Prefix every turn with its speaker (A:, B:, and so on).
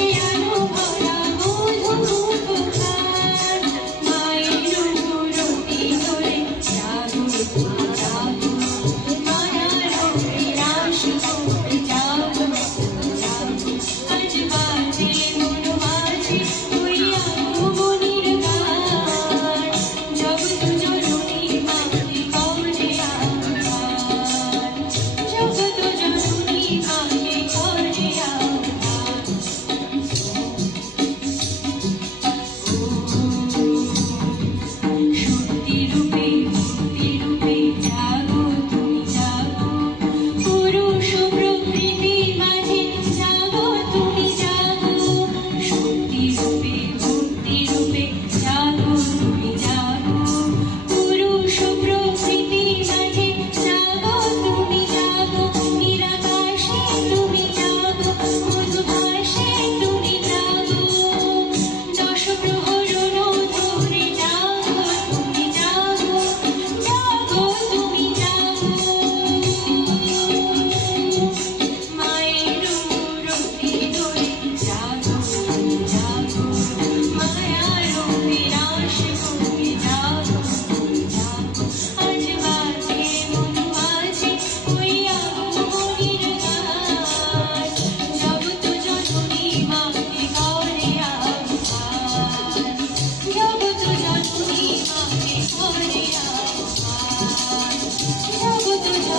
A: Yeah. yeah.